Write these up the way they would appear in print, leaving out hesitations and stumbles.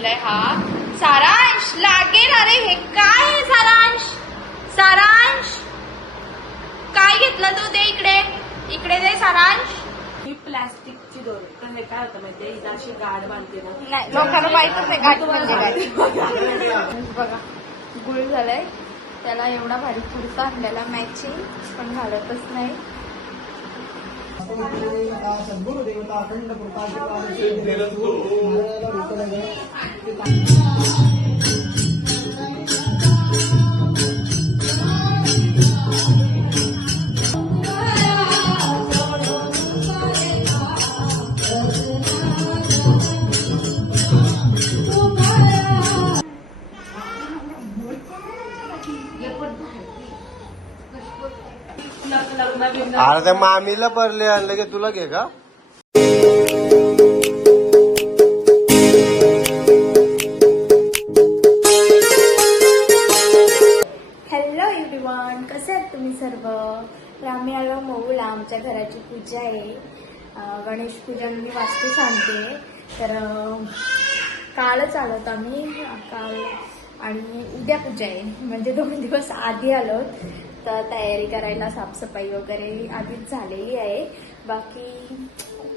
दिलाय हा. सारांश लागेल. अरे हे काय आहे सारांश? सारांश काय घेतलं तू? दे इकडे, इकडे दे सारांश. ही प्लास्टिकची दोरी. तर हे काय होतं माहितीये, हिला अशी गाड बांधते ना. नाही, लोकांना माहितच आहे गाठ म्हणजे काय. बघा गुळ झालाय त्याला, एवढा भारी कुर्ता आणलेला मॅचिंग, पण घालतच नाही. सद्गुरु देवता अखंड अरे त्या मामीला भरले आणलं की तुला घे का? हॅलो एव्हरीवन, कसे आहेत तुम्ही सर्व? तर आम्ही आलो मऊला. आमच्या घराची पूजा आहे, गणेश पूजा. मी वास्तू सांगते. तर कालच आलोत आम्ही, काल आणि उद्या पूजा आहे, म्हणजे 2 दिवस आधी आलोत. तर तयारी करायला, साफसफाई वगैरे आधीच झालेली आहे. बाकी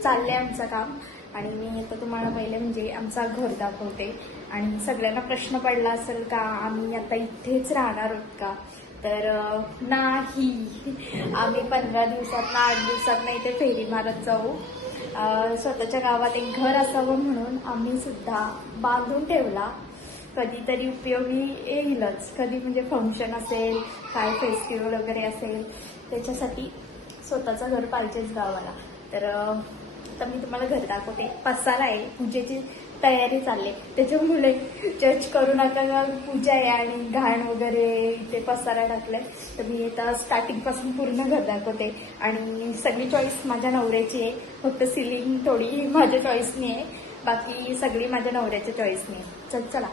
चाललंय आमचं काम. आणि मी आता तुम्हाला पहिले म्हणजे आमचा घर दाखवते. आणि सगळ्यांना प्रश्न पडला असेल का आम्ही आता इथेच राहणार आहोत का? तर नाही, आम्ही 15 दिवसात 8 दिवसात इथे फेरी मारत जाऊ. स्वतःच्या गावात एक घर असावं म्हणून आम्ही सुद्धा बांधून ठेवला. कधीतरी उपयोगी येईलच, कधी म्हणजे फंक्शन असेल, काय फेस्टिवल वगैरे असेल, त्याच्यासाठी स्वतःचं घर पाहिजेच गावाला. तर आता मी तुम्हाला घर दाखवते. पसारा आहे, पूजेची तयारी चालली, त्याच्यामुळे जज करू नका. पूजा आहे आणि घाण वगैरे इथे पसारा टाकलाय. तर मी आता स्टार्टिंग पासून पूर्ण घर दाखवते. आणि सगळी चॉईस माझ्या नवऱ्याची आहे, फक्त सिलिंग थोडी माझ्या चॉईसनी आहे, बाकी सगळी माझ्या नवऱ्याच्या चॉईसनी आहे. चला.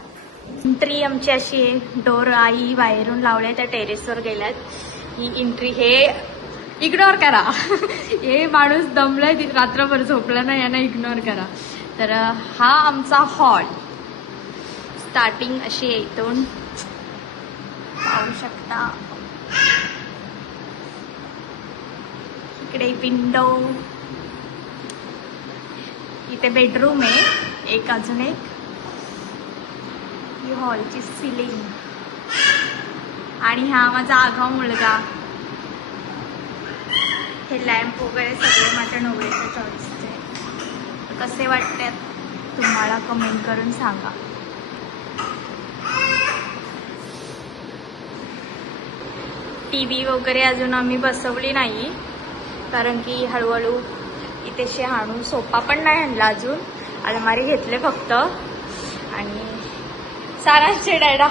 एंट्री आमची अशी आहे. डोर आई बाहेरून लावले, त्या टेरेसवर गेल्यात. ही एंट्री, हे इग्नोर करा. हे माणूस दमलाय, रात्रभर झोपला नाही, यांना इग्नोर करा. तर हा आमचा हॉल. स्टार्टिंग अशी आहे, इथून पाहू शकता. इकडे विंडो, इथे बेडरूम आहे एक, अजून एक. ही हॉलची सिलिंग. आणि हा माझा आगाऊ मुलगा. हे लॅम्प वगैरे सगळे माझ्या नवऱ्याच्या चॉईसचे. कसे वाटतात तुम्हाला कमेंट करून सांगा. टीव्ही वगैरे अजून आम्ही बसवली नाही, कारण की हळूहळू इथे आणून. सोफा पण नाही आणला अजून, अलमारी घेतले फक्त. आणि सारांचे डॅडा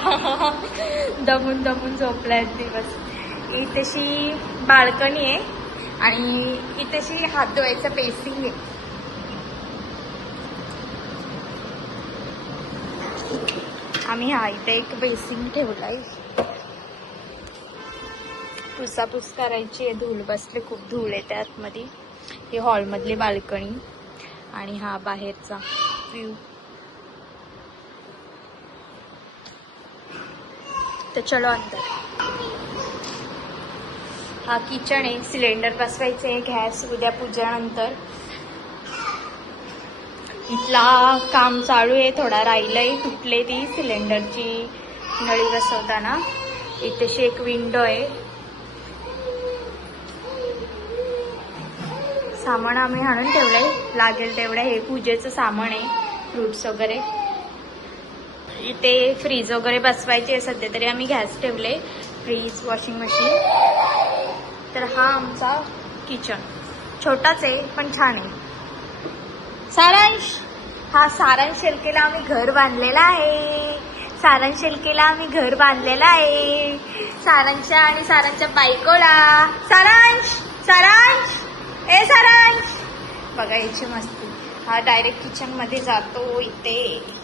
दमून दमून झोपलाय दिवस. इथेशी बाल्कनी आहे आणि इथेशी हात धुवायचं बेसिंग आहे. आम्ही इथे एक बेसिंग ठेवलाय. पुसापुस करायची आहे, धूळ बसले, खूप धूळ आहे त्यातमध्ये. ही हॉलमधली बाल्कनी आणि हा बाहेरचा व्ह्यू. तर चलो अंदर. हा किचन आहे. सिलेंडर बसवायचे, गॅस उद्या पूजेनंतर. इथला काम चालू आहे, थोडा राहिलंय, तुटले ती सिलेंडरची नळी बसवताना. इथेशी एक विंडो आहे. सामान आम्ही आणून ठेवलंय, लागेल तेवढं. हे पूजेचं सामान आहे, फ्रुट्स वगैरे. इथे फ्रीज वगैरे बसवायचे. सध्या तरी आम्ही गॅस ठेवले, फ्रीज, वॉशिंग मशीन. तर हा आमचा किचन. छोटाच आहे पण छान आहे. सारांश, हा सारांश शेलकेला आम्ही घर बांधलेला आहे. सारांश शेलकेला आम्ही घर बांधलेला आहे. सारांशच्या आणि सारांच्या बायकोला. सारांश, सारांश, ए सारांश, बघा याची मस्ती. हा डायरेक्ट किचन मध्ये जातो. इथे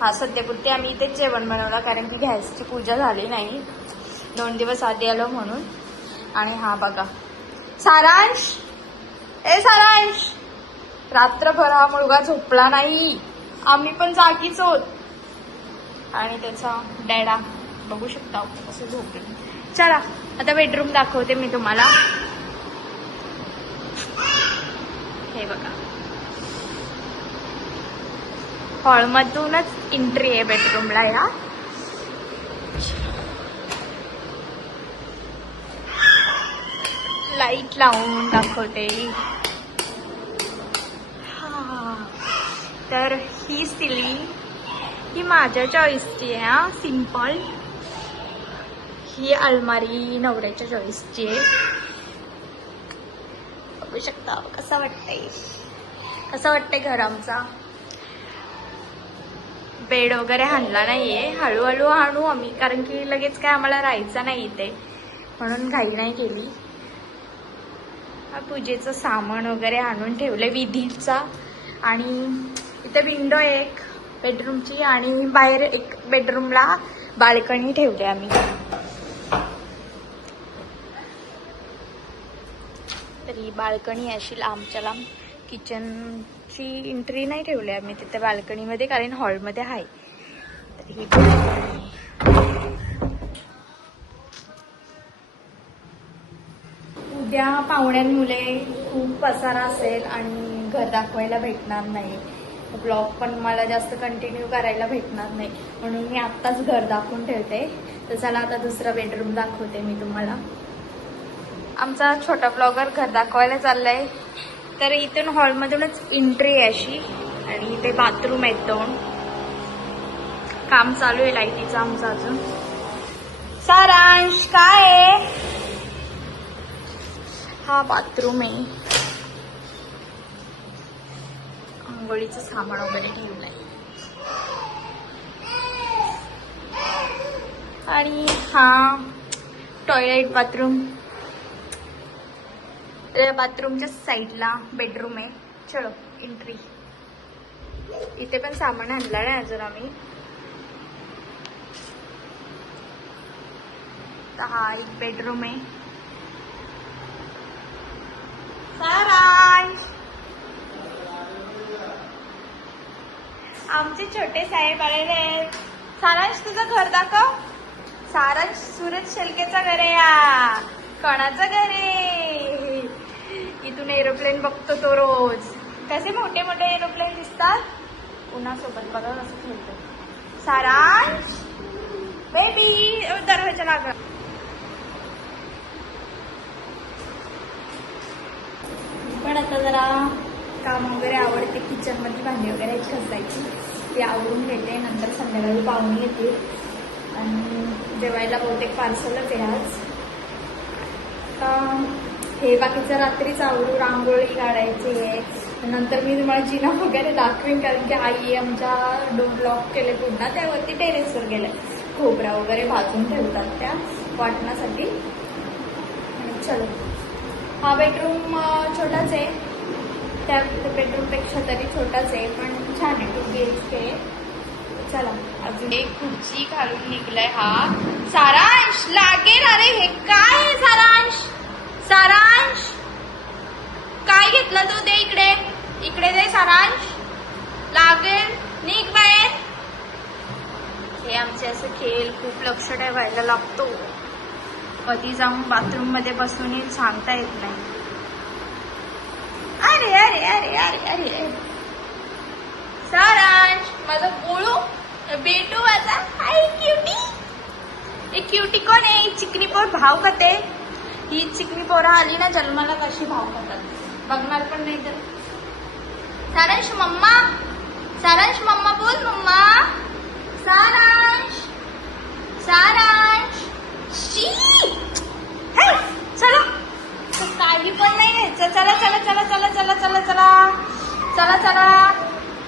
हा सध्यापुरती आम्ही इथेच जेवण बनवलं, कारण की गॅसची पूजा झाली नाही, 2 दिवस आधी आलो म्हणून. आणि हा बघा सारांश, ए सारांश, रात्रभर हा मुलगा झोपला नाही. आम्ही पण जागीच होत. आणि त्याचा डॅडा बघू शकता असं झोपेल. चला आता बेडरूम दाखवते मी तुम्हाला. हे बघा, हॉलमधूनच एंट्री आहे बेडरूमला. या लाईट लावून दाखवते. हा, तर ही सिलिंग ही माझ्या चॉईसची आहे. हा, सिंपल. ही अलमारी नवऱ्याच्या चॉईसची आहे. बघू शकता कसं वाटतंय घर आमचा. बेड वगैरे हाणला नाहीये, हळूहळू आणू आम्ही, कारण की लगेच काय आम्हाला राहायचं नाही इथे, म्हणून घाई नाही केली. पूजेचं सामान वगैरे आणून ठेवलंय विधीचा. आणि इथे विंडो आहे एक बेडरूमची, आणि बाहेर एक बेडरूमला बाल्कनी ठेवली आम्ही. तर ही बाल्कनी अशी लांबच्या लांब. किचनची एंट्री नाही ठेवली आम्ही तिथे बाल्कनीमध्ये, कारण हॉलमध्ये आहे. तर ही बाल्कनी. उद्या पाहुण्यांमुळे खूप पसारा असेल आणि घर दाखवायला भेटणार नाही. ब्लॉग पण मला जास्त कंटिन्यू करायला भेटणार नाही, म्हणून मी आत्ताच घर दाखवून ठेवते. तर चला आता दुसरा बेडरूम दाखवते मी तुम्हाला. आमचा छोटा ब्लॉगर घर दाखवायला चाललाय. तर इथून हॉलमधूनच एंट्री आहे अशी, आणि इथे बाथरूम आहेत 2. काम चालू आहे लाईटीचं आमचं अजून. सारांश काय आहे? हा बाथरूम आहे. आंघोळीचं सामान वगैरे ठेवलंय. आणि हा टॉयलेट बाथरूम. बाथरूमच्या साईडला बेडरूम आहे. चलो एंट्री. इथे पण सामान आणलं आहे अजून आम्ही. तर हा एक बेडरूम आहे. सारांश, आमचे छोटे साहेब आलेले आहेत. सारांश तुझं घर दाखव. सारांश सूरज शेलकेचं घर आहे. या कोणाचं घर आहे? इथून एरोप्लेन बघतो तो रोज. कसे मोठे मोठे एरोप्लेन दिसतात. उन्हासोबत बघा कसं खेळतो. सारांश बेबी, दरवाजा लाग. पण आता जरा काम वगैरे आवडते. किचनमध्ये भांडी वगैरे घासायची, ती आवडून घेते. नंतर संध्याकाळी पाहुणे येते आणि जेवायला बहुतेक पार्सलच आहे आज. हे बाकीचं रात्रीच आवडू. रांगोळी काढायची आहे. नंतर मी तुम्हाला जिना वगैरे दाखवेन, कारण की आई आमच्या डोर लॉक केले पुन्हा. त्यावरती टेरेसवर गेले. खोबरा वगैरे भाजून ठेवतात त्या वाटण्यासाठी. चलो, हा बेडरूम छोटाच आहे. त्या बेडरूमपेक्षा तरी छोटाच आहे, पण छान आहे. 2 BHK. चला अजून एक खुर्ची घालून निघलाय हा. सारांश लागेल. अरे हे काय आहे सारांश? सारांश काय घेतलं तू? दे इकडे, इकडे दे सारांश. लागेल, निघ बाहेर. हे आमचे असं खेळ खूप लक्ष ठेवायला लागतो. कधी जाऊन बाथरूम मध्ये बसून येईल सांगता येत नाही. अरे अरे अरे अरे अरे सारांश माझं बोलू बेटू माझा. हाय क्युटी. हे क्युटी कोण आहे? चिकनी पोर भाव खाते. ही चिकनी पोरा आली ना जन्माला कशी भाव खातात बघणार पण नाही. तर सारांश मम्मा, सारांश मम्मा बोल. मम्मा, सारांश, सारांश. चला, काही पण नाही घ्यायचं. चला चला चला चला चला चला चला चला चला.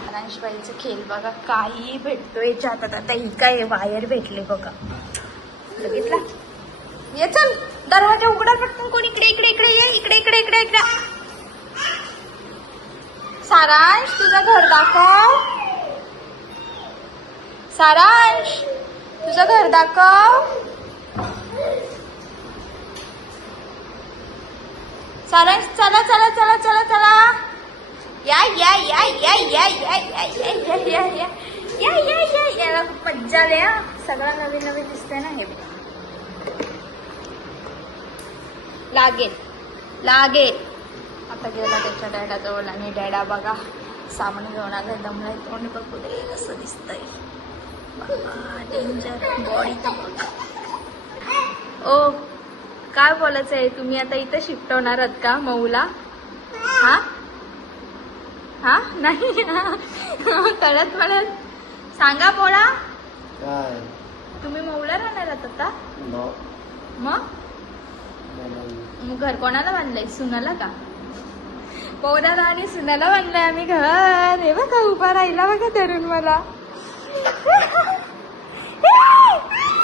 सारांशबाईचं खेळ बघा, काही भेटतो याच्या हातात. आता ही काय वायर भेटले बघा. बघितला? ये चल, दरवाजा उघडा पटकन. कोण? इकडे इकडे इकडे ये. इकडे इकडे इकडे इकडे. सारांश तुझं घर दाखव. सारांश तुझं घर दाखव. सारांश चला चला चला चला चला. या या या या या या या या या या या या या या बघायला खूप मज्जा आली हा. सगळं नवीन नवीन दिसतंय ना हे. लागेल लागेल. आता गेला त्याच्या डॅडाजवळ आणि डॅडा बघा सामान घेऊन आलाय. दमलाय तोंड बघ कुठे कसं दिसतंय. डेंजर बॉडी तर बघा. ओ काय बोलायचं आहे तुम्ही आता इथं शिफ्ट होणार आहात का मऊला? हा हा नाही कळत म्हणत सांगा बोला. काय तुम्ही मऊला राहणार आहात आता? नो. मग घर कोणाला बांधलंय? सुनाला का? पौराला आणि सुनाला बांधलंय आम्ही घर. हे बघा उभा राहिला बघा धरून मला.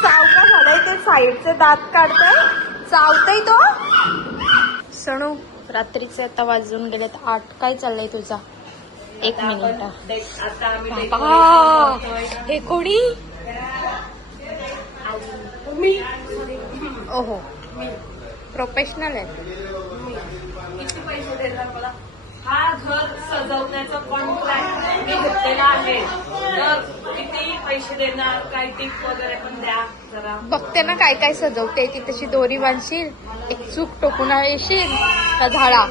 सावका झालाय ते साईडचे दात काढतोय. चावतय तो. सणू रात्रीचे आता वाजून गेलेत 8. काय चाललंय तुझा? 1 मिनिट. आता आम्ही बाबा, हे कोणी? ओहो प्रोफेशनल आहे. किती पैसे देणार मला? हा घर सजवण्याचा कॉन्ट्रॅक्ट मी घेतलेला आहे. तर किती पैसे देणार? काय टिप वगैरे पण द्या जरा. बघते ना काय काय सजवते. ती तशी दोरी बांधशील, एक चूक टोकून येशील का झाडा.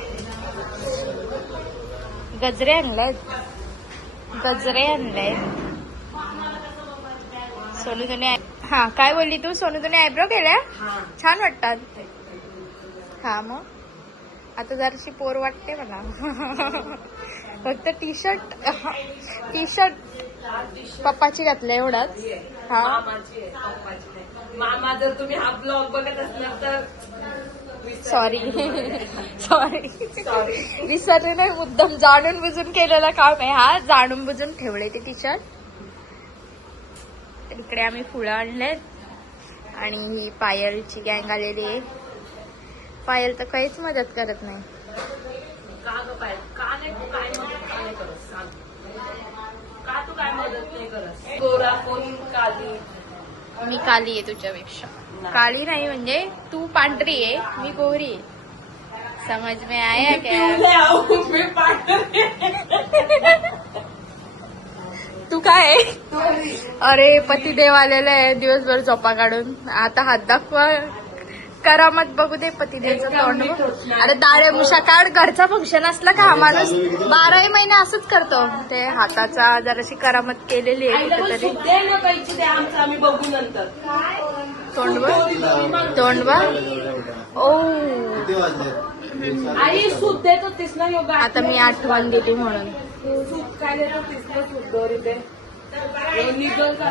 गजरे आणलेत. गजरे आणलेत. सोनू तुने हा काय बोलली तू? सोनू तुने आयब्रो केल्या? छान वाटतात. हा मग आता जराशी पोर वाटते मला. फक्त टी शर्ट पप्पाची घातलं एवढाच. हा मामाची आहे, पप्पाची नाही. मामा जर तुम्ही हा ब्लॉग बघत असणार तर सॉरी विसरले नाही. मुद्दाम जाणून बुजून केलेलं काम आहे हा. जाणून बुजून ठेवले ते टी शर्ट. तर इकडे आम्ही फुलं आणलेत आणि ही पायलची गँग आलेली आहे. पायल तर काहीच मदत करत नाही. का ग पाय का नाही तू काय मदत का नाही करत सांग. का तू काय मदत नाही करत? गोरा कोण काली? मी काली आहे तुझ्यापेक्षा. काली नाही म्हणजे तू पांढरी आहे, मी गोरी आहे. समज में आया क्या? मी पाठवते. तू काय आहे? अरे पतिदेव आलेला आहे दिवसभर झोपा काढून. आता हात दाखवा करामत बघू दे पतिदेवचं तोंड. अरे दाढे मुशा काढ. घरचा फंक्शन असला का हा माणूस 12 महिने असंच करतो. ते हाताचा जराशी करामत केलेली आहे कुठेतरी. आम्ही बघू नंतर. तोंडवा ओ आई सूट देत होतीस ना योगा. आता मी आठवण देते म्हणून. सूट काय देत होतीस ना सूट दोरी ते निगल का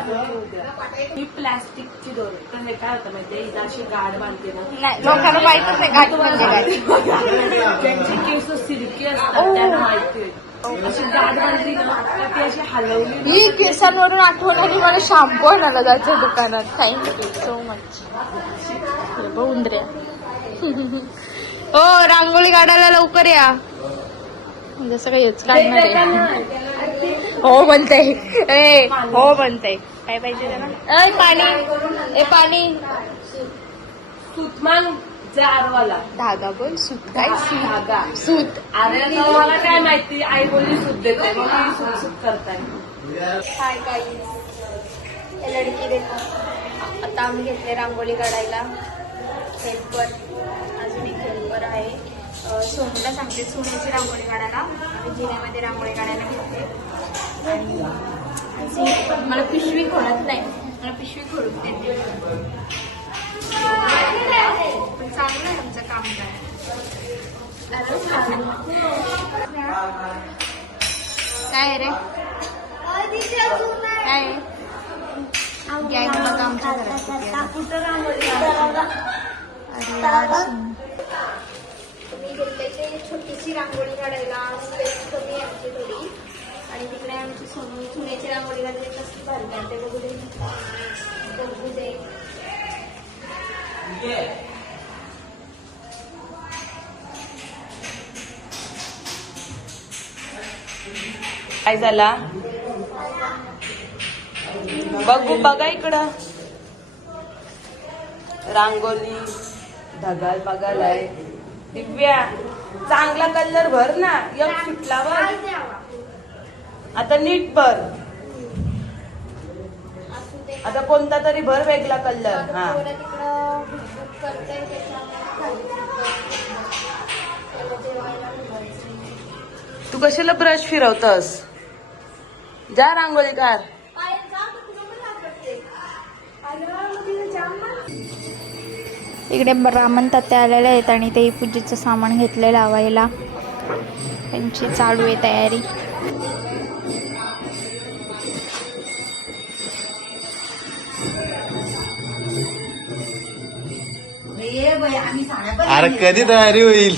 ही प्लॅस्टिकची दोरी. तर हे काय होतं माहितीये ही अशी गाड बांधते ना. नाही लोकांना माहितच नाही गाठ म्हणजे काय. त्यांची केस सिल्की असतात त्यांना माहिती. अशी गाड बांधली ना आता ती अशी हलवली. ही केसांवरून आठवण आली मला. शॅम्पू आणायला जायचं दुकानात. Thank you so much. उंदऱ्या ओ रांगोळी काढायला लवकर या. जसं काही हेच काढणार आहे. हो म्हणते. ए हो म्हणते. काय पाहिजे त्यांना? पाणी. ए पाणी. सूतमान जारवाला धागा बोल. सूत काय? धागा. सूत. अरे मला काय माहिती. आई बोलली सूत देते मग ती सूत सूत करताय. हाय गाईज, लडकी देखो. आता आम्ही घेतले रांगोळी काढायला. हेल्पर अजून एक हेल्पर आहे. सोनूला सांगते सोन्याची रांगोळी काढायला. आम्ही जिन्यामध्ये रांगोळी काढायला घेतले. आणि मला पिशवी खोडत नाही. मला पिशवी खोडून देते. पण चांगलं आहे आमचं काम काय रे? काय गॅंग बघा आमच्या घरात. अरे यार मी घेतल्याची छोटीशी रांगोळी काढायला. स्पेस कमी आहे आमची थोडी. आणि तिकडे आमची सोन्याची रांगोळी काढायला कसली भारी काढते बघू दे. बघू दे. काय झाला बघू बघा इकडं. रांगोली ढगाल बघायलाय. दिव्या चांगला कलर भर ना. एक सुटला वर. आता नीट भर. कोणता तरी भर वेगळा कलर. हा पोरं तिकडं भुकभुक करते त्याच्यामुळे खाली त्याला जेवायला ठेवायचं. तू कशाला ब्रश फिरवतस? जा रांगोळी काढ. इकडे रामन तात्या आलेले आहेत आणि ते पूजेचं सामान घेतले लावायला. त्यांची चालू आहे तयारी. अरे कधी तयारी होईल?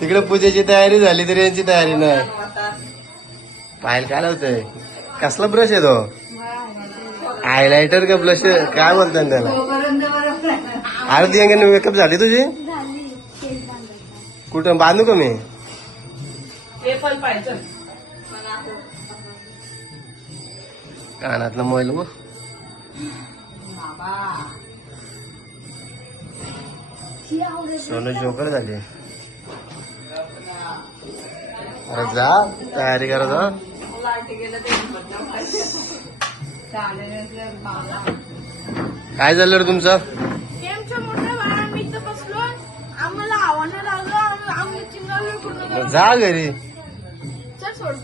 तिकडे पूजेची तयारी झाली तरी यांची तयारी नाही. पाहिलं काय लावतंय? कसला ब्रश आहे तो? हायलायटर का ब्लश काय बोलतात त्याला? अरे ती अंगण मेकअप झाली तुझी? कुठं बांधू का मी? पण पाहिजे. कानातलं मोबाईल बघ. सोनं जोकर झाली. अरे जा तयारी करा जा. काय झालं रे तुमचं? मी तर बसलो आम्हाला आव्हानं लागलं आम्ही चिंगावली पूर्ण. जा घरी. चल सोड.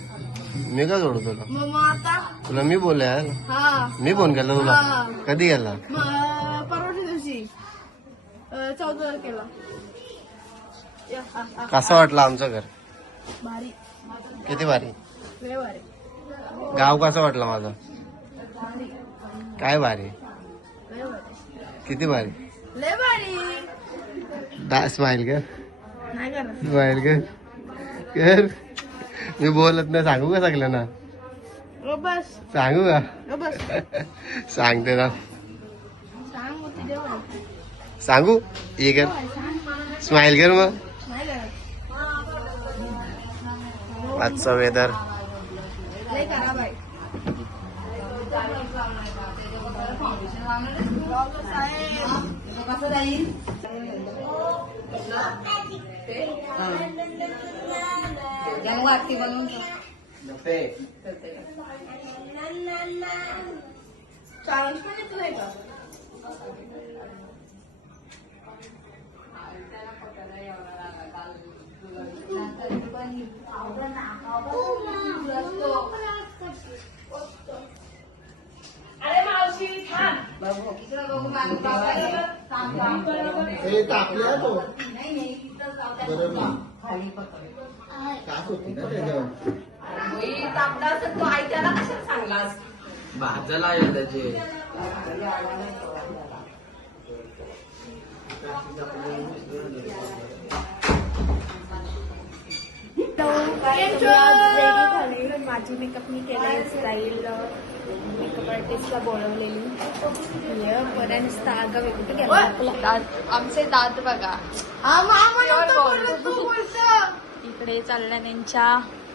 मी का सोडू तुला? मग आता तुला मी बोलले यार. हा मी फोन केला तुला. हा. कधी केला? परवाच्या दिवशी 14 तारखेला. कसं वाटलं आमचं घर? भारी. किती भारी. लय भारी. गाव कसं वाटलं माझं? भारी. काय भारी? लय भारी. किती भारी. लय भारी. स्माइल कर. नाही करत. स्माइल कर. कर. मी बोलत नाही. सांगू का सगळ्यांना? बस सांगू का? बस सांगते ना. सांग होती देवा. सांगू? ये कर. स्माइल कर मग. नाही करत. आजचा वेदर लय खराब आहे. चॅलेंज पण येतोय का? अरे मावशी छान. तो आई त्याला कशाला सांगलास? भाजला आहे त्याचे. माझी मेकअप मी केलाय स्टाईल. मेकअप आर्टिस्टला बोलवलेली. कुठे गेला? आमचे दात बघा. इकडे चालल्या त्यांच्या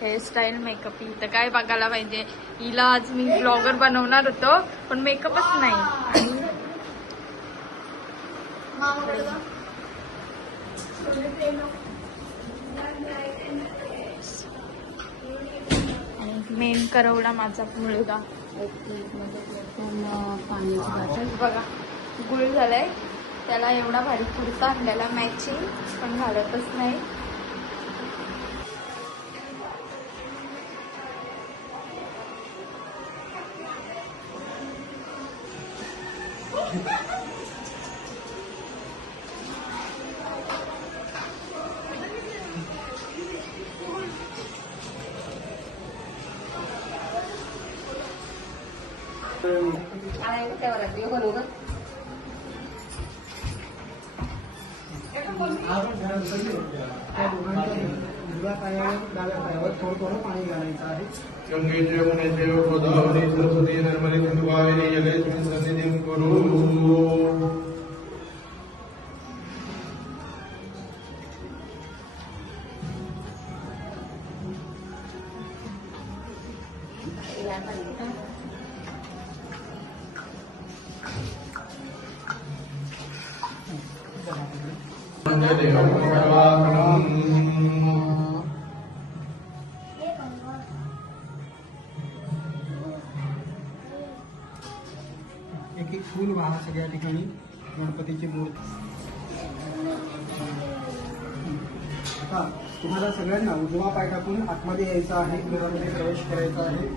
हेअरस्टाईल मेकअप. इथं काय बघायला पाहिजे. हिला आज मी ब्लॉगर बनवणार होतो पण मेकअपच नाही. आणि मेन करवला माझा मुलगा. बघा गुळ झालाय. त्याला एवढा भारी कुर्ता आणलेला मॅचिंग पण घालतच नाही. उजव्या पायावर डाव्या पायावर थोडं थोडं पाणी घालायचं आहे. गंगे जमुने चैव गोदावरी सरस्वती नर्मदे सिंधुकावेरी जलेस्मिन् सन्निधिं कुरु. देवं भगवान् एक एक फूल वाहा सगळ्या ठिकाणी गणपतीची मूर्ती. आता तुम्हाला सगळ्यांना उजवा पाय टाकून आतमध्ये यायचं आहे, घरामध्ये प्रवेश करायचा आहे.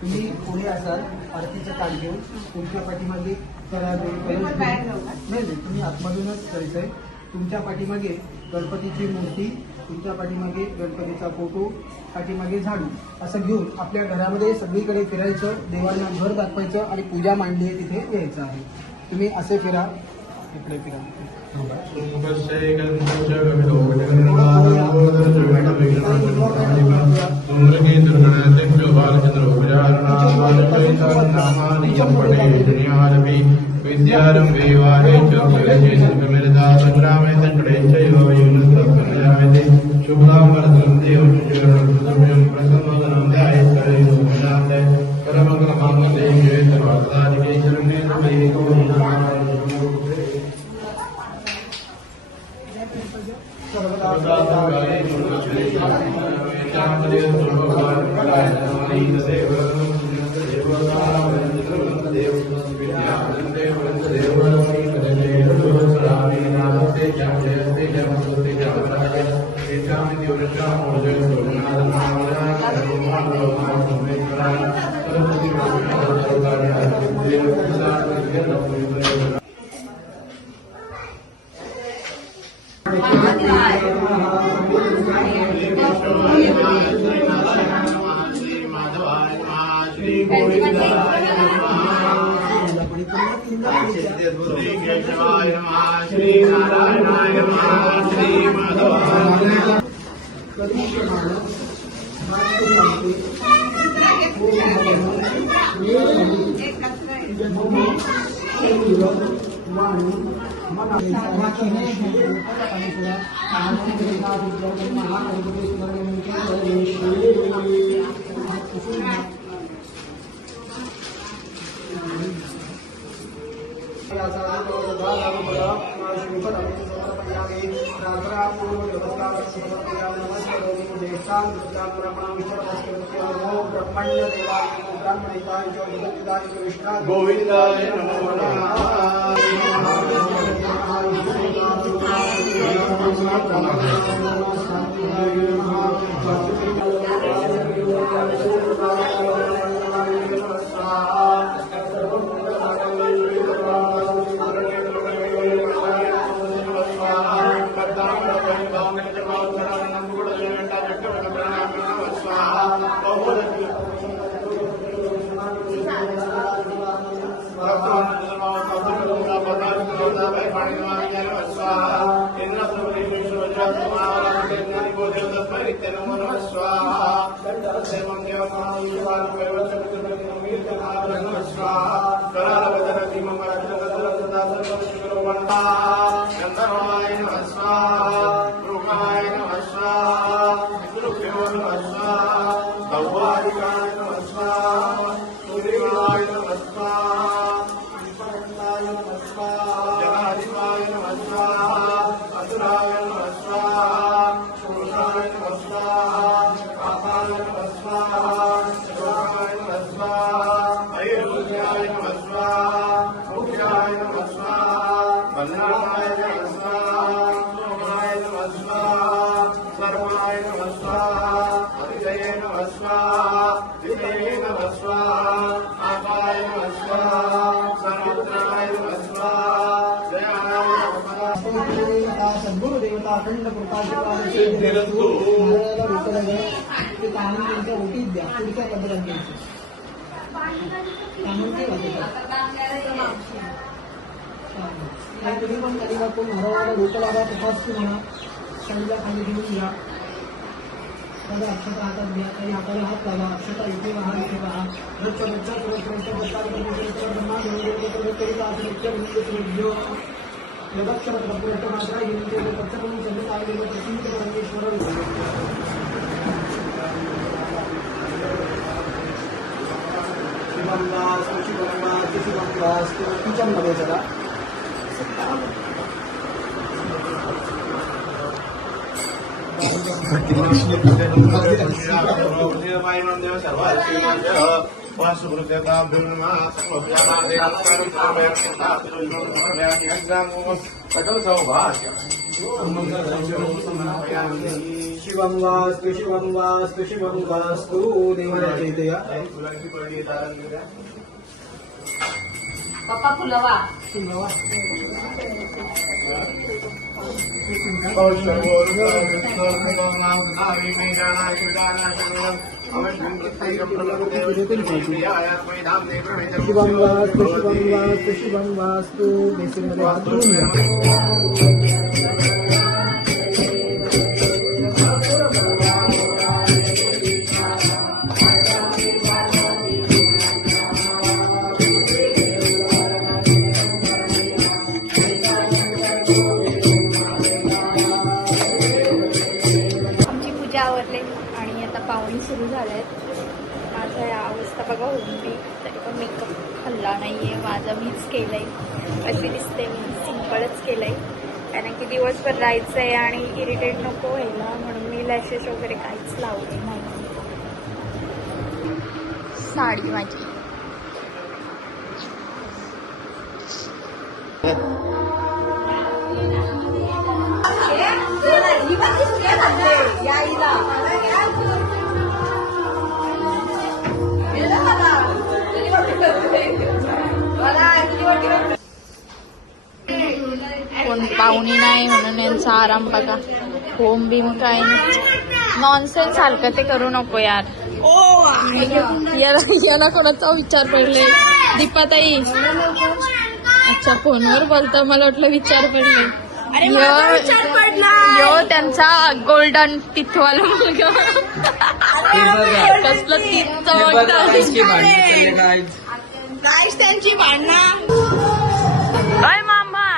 तुम्ही पुढे असाल आरतीचं ताट घेऊन, तुमच्या पाठीमागे नाही तुम्ही आतमधूनच करायचंय. तुमच्या पाठीमागे गणपतीची मूर्ती, तुमच्या पाठीमागे गणपतीचा फोटो, पाठीमागे झाडू असं घेऊन आपल्या घरामध्ये सगळीकडे फिरायचं, देवांना घर दाखवायचं आणि पूजा मांडली आहे तिथे यायचं आहे. तुम्ही असे फिरा, इकडे फिरा. विद्यारंभे वारे चमिरदा संग्रामे तंकडे चैवायुनस्तपनयामेते शुभदामरदं देवचरणं प्रसन्नवदनं ध्यायेत्करे सुमनाते परमंगलमांगल्ये शिवे सर्वार्थसाधिके शरण्ये त्र्यंबके गौरी श्री नारायणाय नमः श्री माधवाय गोविंदाय नमो सद्गुरु देवता अखंड कृपा त्यांच्या ओटीत द्या, पुढच्या पदरात द्यायचं. तुम्ही पण खाली वापरून हरवाला डोकं लावा, तपासू म्हणा, शरीरा खाली घेऊन घ्या. त्याला अक्षता हातात घ्या, काही हाताला हात लावा, अक्षता इथे वाहा, इथे वाहा. रोजच्या रोजच्या सुरक्षेच्या बसतात ब्रह्मा यदक्षर प्रपुरट मात्रा हिंदे पक्षपणून संगीत आलेलं प्रसिद्ध परमेश्वर शिवंदास शिवंदास शिवंदास किचनमध्ये चला. सकल सौभाग्य शिवम वास्तु शिवम वास्तु शिवम वास्तु देवालयाच्या इथे या. पप्पा फुलवा शिवम वास्तु शिवम वास्तु शिवम वास्तु बेसिनमध्ये हात धुवून घ्या. आमची पूजा आवरली आणि आता पाहुणी सुरू झाल्या आहेत. माझा या अवस्था बघा होऊन मी तरी पण मेकअप हल्ला नाही आहे. माझा मीच केलं आहे. अशी दिसते मी सिम्पलच केलं आहे कारण की दिवसभर राहायचं आहे आणि इरिटेट नको व्हायला म्हणून मी लॅशेस वगैरे काहीच लावले नाही. साडी माझी कोण पाहुणी नाही म्हणून यांचा आराम बघा. होम बिम काय नॉनसेन्स सारखं ते करू नको यार. याला कोणाचा विचार पडले. दीपाताई अच्छा फोनवर बोलता मला वाटलं विचार पडले. यो त्यांचा गोल्डन टिथवाला मुलगा कसलं त्यांची भांडणं. काय मामा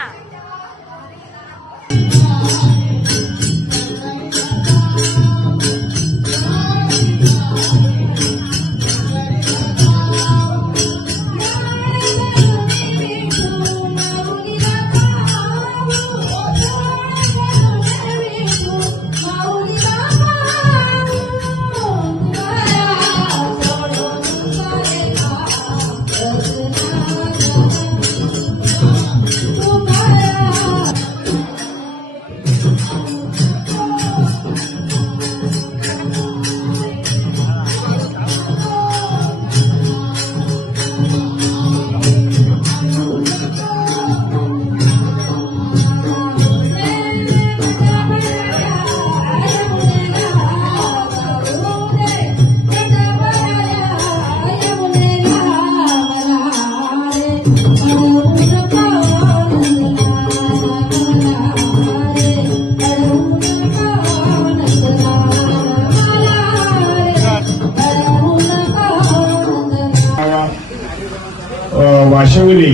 वाशवली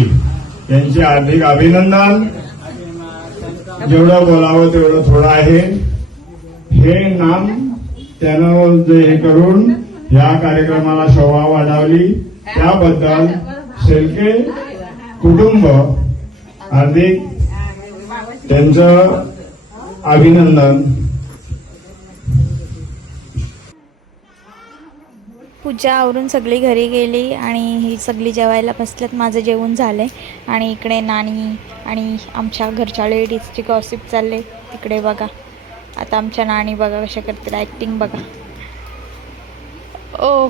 यांचे हार्दिक अभिनंदन. जेवढं बोलावं तेवढं थोडं आहे. हे नाम त्यानं जे हे करून या कार्यक्रमाला शोभा वाढवली त्याबद्दल शेळके कुटुंब हार्दिक त्यांचं अभिनंदन. पूजा आवरून सगळी घरी गेली आणि ही सगळी जेवायला बसल्यात. माझं जेवण झालंय आणि इकडे नानी आणि आमच्या घरच्या लेडीजची गॉसिप चालले. तिकडे बघा आता आमच्या नानी बघा कशा करतील ॲक्टिंग बघा. ओ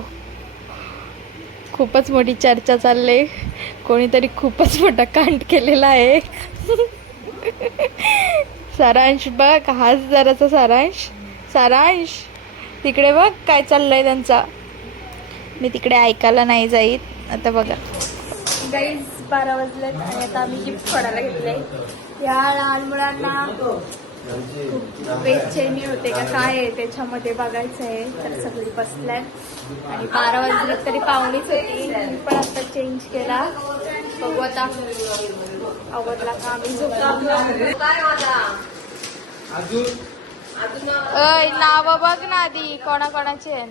खूपच मोठी चर्चा चालले. कोणीतरी खूपच मोठा कांड केलेला आहे. सारांश बघ हाच जराचा सारांश तिकडे बघ काय चाललंय त्यांचा. मी तिकडे ऐकायला नाही जाईत. आता बघा गाईज 12 वाजलेत आणि आता आम्ही गिफ्ट फोडायला घेतले. या लहान मुलांना खूप बेचैनी होते का काय आहे त्याच्यामध्ये बघायचं आहे. तर सगळी बसल्यात आणि 12 वाजले तरी पाहुणीच होती. मी पण आता चेंज केला. बघू आता आवडला का आम्ही नाव बघ ना आधी कोणाकोणाचे आहे.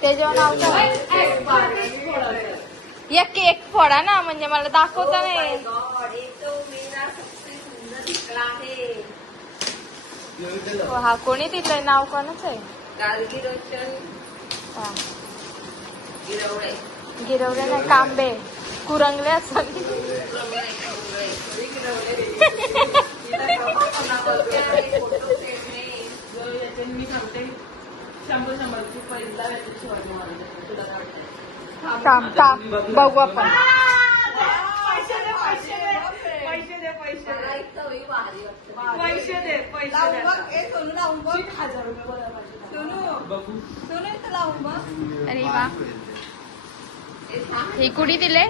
त्याच्यावर नाव या केक फोडा ना म्हणजे मला दाखवता नाही. हा कोणी दिलंय नाव कोणाच आहे गार्गी रोशन हा. गिरवडे गिरवले नाही कांबे कुरंगले असं मी सांगते 100 पहिला शिवाजी महाराज तुला काय वाटतंय? काम काम बघू आपण पैसे दे 1000 रुपये बोला अरे वा हे कुणी दिले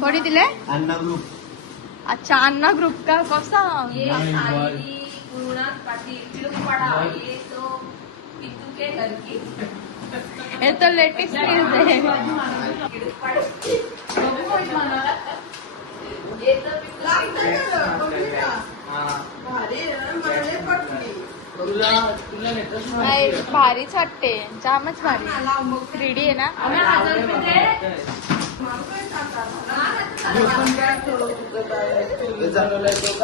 कोणी दिले अण्णा ग्रुप अच्छा अन्ना ग्रुप का कसा ये सारी पूर्णात पाटी तिरुपाड़ा ये तो पितू के घर की हे तर लेटेस्ट न्यूज आहे ये तो पितू नाही, भारीच वाटते जामच भारी 3D आहे ना 1000 रुपये दे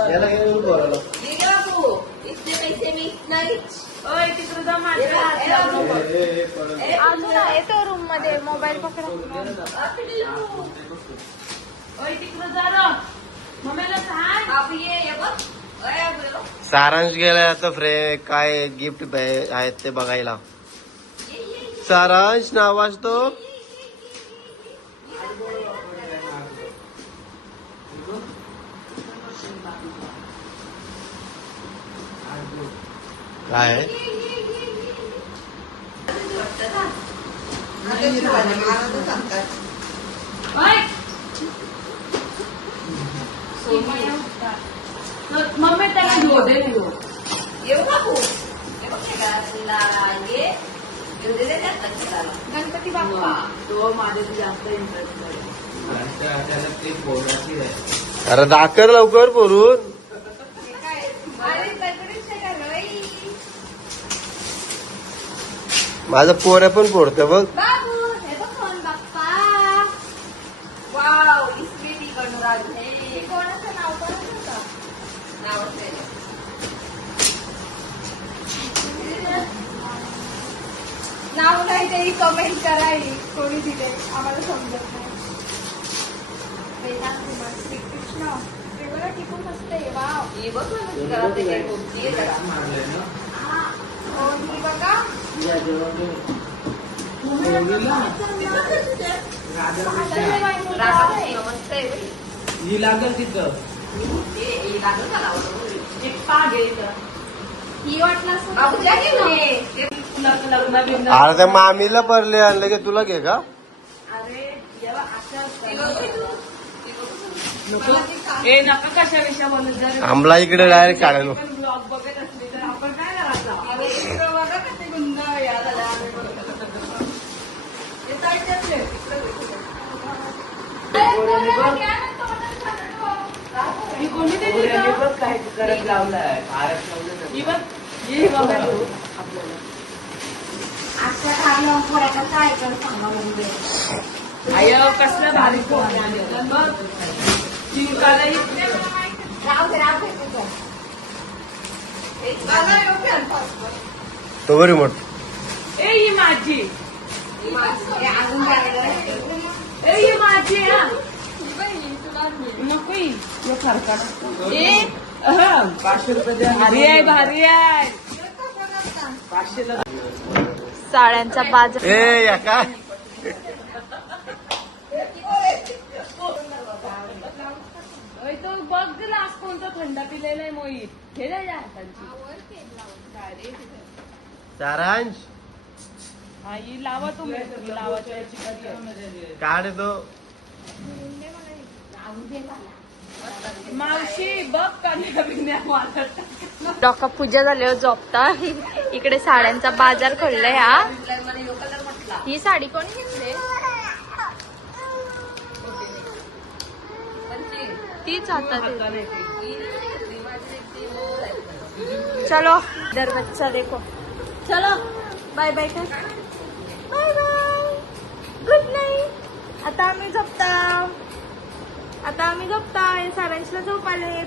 याला घेऊन बोलावलं. ओय तिकडे जा माझ्या अजून आहे तो रूम मध्ये मोबाईल पकडा ओय तिकडे जा रे मम्मीला सांग सारांश गेलाय आता काय गिफ्ट आहेत ते बघायला. सारांश नाव वाचतो काय आहे? मम्मी त्याला घेऊ दे गणपती बाप्पा तो माझे जास्त इंटरेस्ट त्याला ते पोराची आहे. अरे दाखर लवकर पोरून अरे गणपतीच आहे का गं? माझं पोऱ्या पण पोडतं बघ. बाबू हे बघ कोण बाप्पा वाव इसमें भी गणराज है हे कोणाचं नाव कोणाचं होतं नाव नाही तरी कमेंट करा कोणी दिले आम्हाला समजत नाही वेदांत कुमार श्रीकृष्ण ते बघा टिकून मस्त आहे वाव ये बघ ना घरात ते कोणती आहे जरा मारलंय ना. हा हो ही बघा या जेवण राधा मस्त आहे बाई. ही लागल तिथं. हे लागलं का लावलं? एक पाग आहे इथं. ही वाटलं असं बाबू जा घेऊन ये. ते लग्न बिग्न. अरे त्या मामीला परले आणलं की तुला घे का अरे याला अशा असतात. नको ए नका कशा विषया बोलत जर आमला इकडे डायरेक्ट काढायला पण ब्लॉग बघत असले तर आपण काय करायचं ही कोणी ते पोरांनी काय करत लावलाय. भारत लावलं ही बघ ही बघा आपल्याला आजच्या खायला फरायचा काय कर सांगा म्हणजे आय कसलं भारी फोन आहे बघ चिंकाला इतके राव दे तुझं तो बरी मोठ ए ही माझी अजून काय ए ही माझी हा नको ही ए 500 रुपये द्या. भारी आहे भारी आहे 500 साड्यांचा बाजार ए या काय तो बघ लास्ट कोणता थंड पिलेला आहे मोहित हे नाही हातांची सारांश हा ही लावा तुम्ही ही लावायची याची कधी आहे. काढ तो मावशी बघ कन्या बिन्या वाजत डॉका पूजा झाल्यावर झोपता इकडे साड्यांचा बाजार खोललाय हा ही साडी कोणी घेतली तीच आता ते. चलो इधर बच्चा देखो चलो बाय बाय कर बाय बाय गुड नाईट आता आम्ही झोपता सारांशला झोप आले बाय